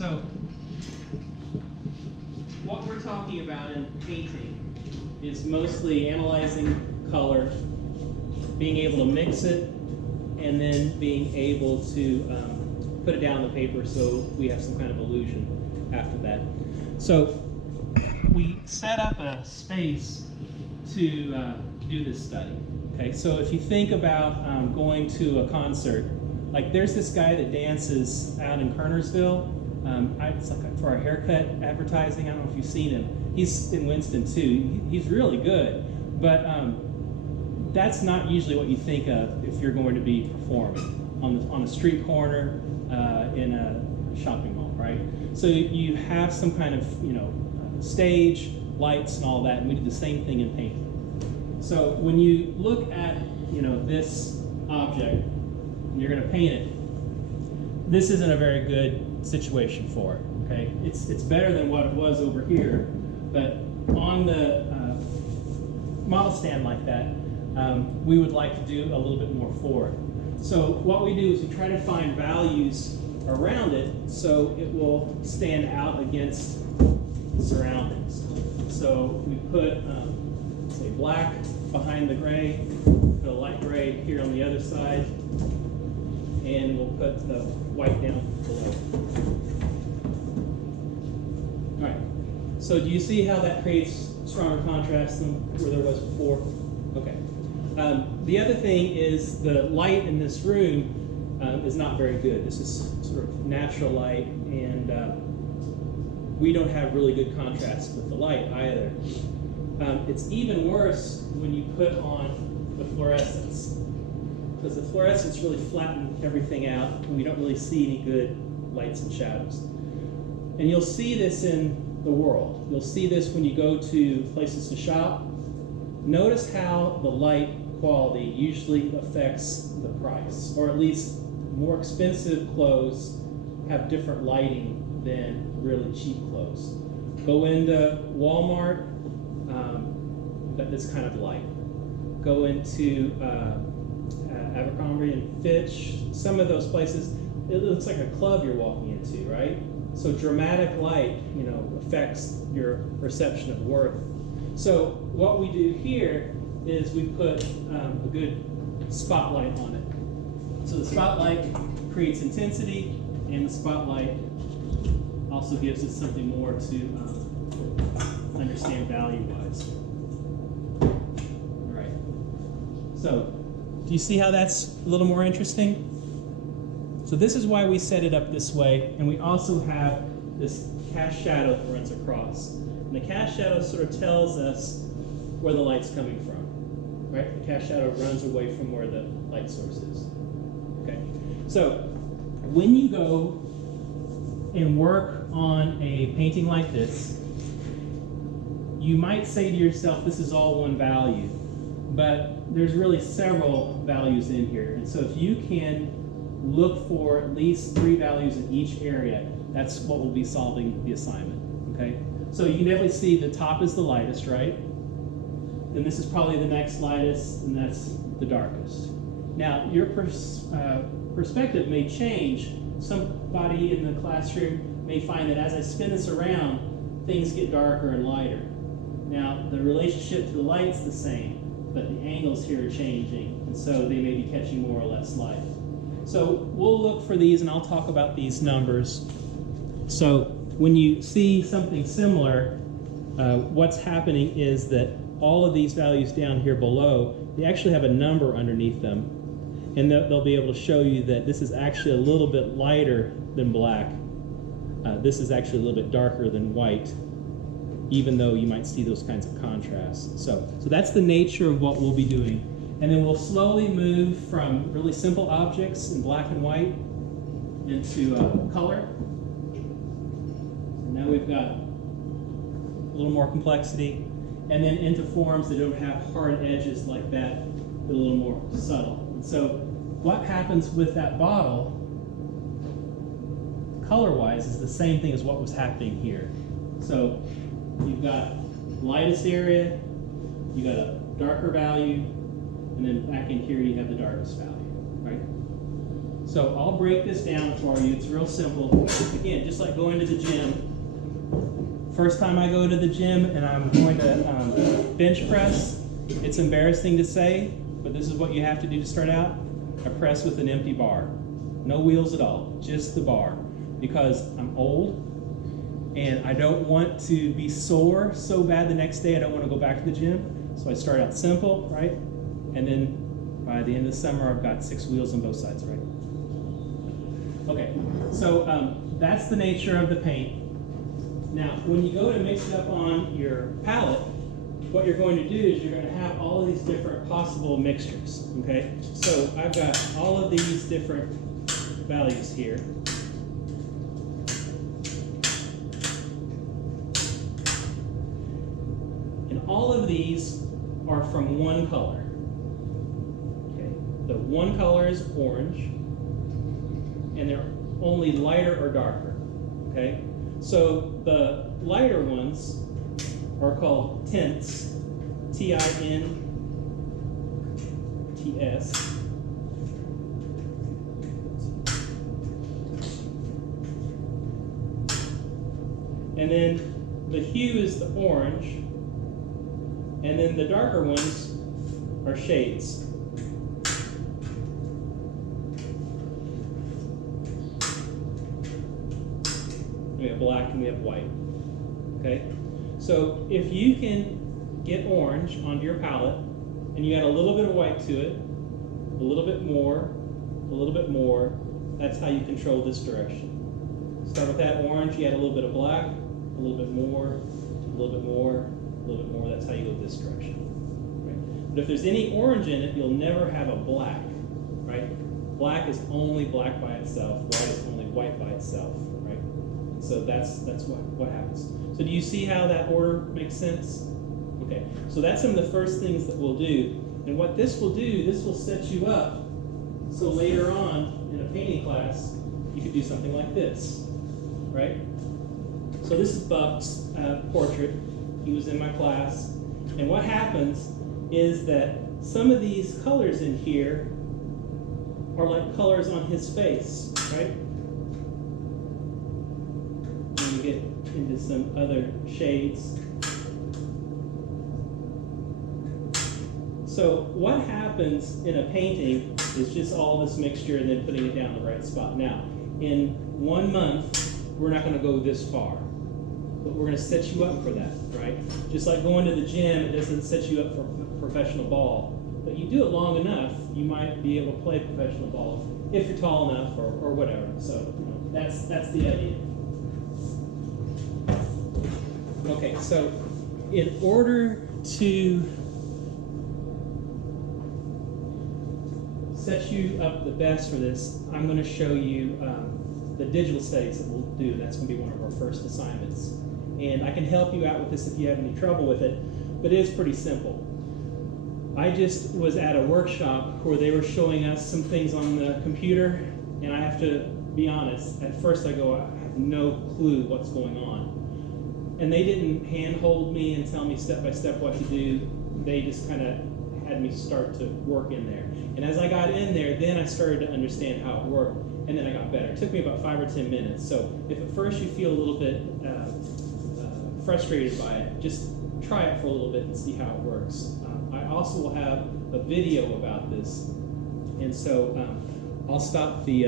So what we're talking about in painting is mostly analyzing color, being able to mix it, and then being able to put it down on the paper so we have some kind of illusion after that. So we set up a space to do this study. Okay, so if you think about going to a concert, like there's this guy that dances out in Kernersville. It's like for our haircut advertising. I don't know if you've seen him. He's in Winston too. He's really good, but that's not usually what you think of if you're going to be performing on a street corner in a shopping mall, right? So you have some kind of stage, lights, and all that, and we do the same thing in painting. So when you look at this object, and you're going to paint it, this isn't a very good situation for it. Okay, it's better than what it was over here, but on the model stand like that, we would like to do a little bit more for it. So what we do is we try to find values around it so it will stand out against the surroundings. So we put say black behind the gray, put a light gray here on the other side, and we'll put the white down below. All right, so do you see how that creates stronger contrast than where there was before? Okay. The other thing is the light in this room is not very good. This is sort of natural light, and we don't have really good contrast with the light either. It's even worse when you put on the fluorescence, because the fluorescence really flattens everything out, and we don't really see any good lights and shadows. And you'll see this in the world. You'll see this when you go to places to shop. Notice how the light quality usually affects the price, or at least more expensive clothes have different lighting than really cheap clothes. Go into Walmart, but this kind of light. Go into Abercrombie and Fitch, some of those places, it looks like a club you're walking into, right? So dramatic light, affects your perception of worth. So what we do here is we put a good spotlight on it. So the spotlight creates intensity, and the spotlight also gives us something more to understand value-wise. All right. So do you see how that's a little more interesting? So this is why we set it up this way, and we also have this cast shadow that runs across. And the cast shadow sort of tells us where the light's coming from, right? The cast shadow runs away from where the light source is. Okay. So when you go and work on a painting like this, you might say to yourself, this is all one value, but there's really several values in here. And so if you can look for at least 3 values in each area, that's what will be solving the assignment, okay? So you can definitely see the top is the lightest, right? Then this is probably the next lightest, and that's the darkest. Now, your perspective may change. Somebody in the classroom may find that as I spin this around, things get darker and lighter. Now, the relationship to the light's the same, but the angles here are changing, and so they may be catching more or less light. So we'll look for these, and I'll talk about these numbers. So when you see something similar, what's happening is that all of these values down here below, they actually have a number underneath them, and they'll be able to show you that this is actually a little bit lighter than black. This is actually a little bit darker than white, even though you might see those kinds of contrasts. So that's the nature of what we'll be doing. And then we'll slowly move from really simple objects in black and white into color. And now we've got a little more complexity. And then into forms that don't have hard edges like that, but a little more subtle. And so what happens with that bottle, color-wise, is the same thing as what was happening here. So you've got lightest area, you got a darker value, and then back in here you have the darkest value, right? So I'll break this down for you. It's real simple. Again, just like going to the gym. First time I go to the gym and I'm going to bench press, it's embarrassing to say, but this is what you have to do to start out. I press with an empty bar. No wheels at all, just the bar. Because I'm old and I don't want to be sore so bad the next day I don't want to go back to the gym. So I start out simple, right? And then by the end of the summer I've got 6 wheels on both sides, right? Okay, so that's the nature of the paint. Now, when you go to mix it up on your palette, what you're going to do is you're going to have all of these different possible mixtures, okay? So I've got all of these different values here. And all of these are from one color. Okay? The one color is orange, and they're only lighter or darker, okay? So the lighter ones are called tints, T-I-N-T-S. And then the hue is the orange, and then the darker ones are shades. We have black and we have white, okay? So if you can get orange onto your palette and you add a little bit of white to it, a little bit more, that's how you control this direction. Start with that orange, you add a little bit of black, a little bit more, a little bit more, a little bit more, that's how you go this direction, right? But if there's any orange in it, you'll never have a black, right? Black is only black by itself, white is only white by itself. So that's what happens. So do you see how that order makes sense? Okay, so that's some of the first things that we'll do. And what this will do, this will set you up so later on in a painting class, you could do something like this, right? So this is Buck's portrait. He was in my class. And what happens is that some of these colors in here are like colors on his face, right? Get into some other shades. So what happens in a painting is just all this mixture and then putting it down the right spot. Now, in 1 month, we're not going to go this far, but we're going to set you up for that, right? Just like going to the gym, it doesn't set you up for professional ball, but you do it long enough, you might be able to play professional ball if you're tall enough or whatever. So that's the idea. Okay, so in order to set you up the best for this, I'm going to show you the digital studies that we'll do. That's going to be one of our first assignments. And I can help you out with this if you have any trouble with it, but it is pretty simple. I just was at a workshop where they were showing us some things on the computer, and I have to be honest, at first I go, I have no clue what's going on. And they didn't handhold me and tell me step by step what to do. They just kind of had me start to work in there. And as I got in there, then I started to understand how it worked, and then I got better. It took me about 5 or 10 minutes. So if at first you feel a little bit frustrated by it, just try it for a little bit and see how it works. I also will have a video about this, and so I'll stop the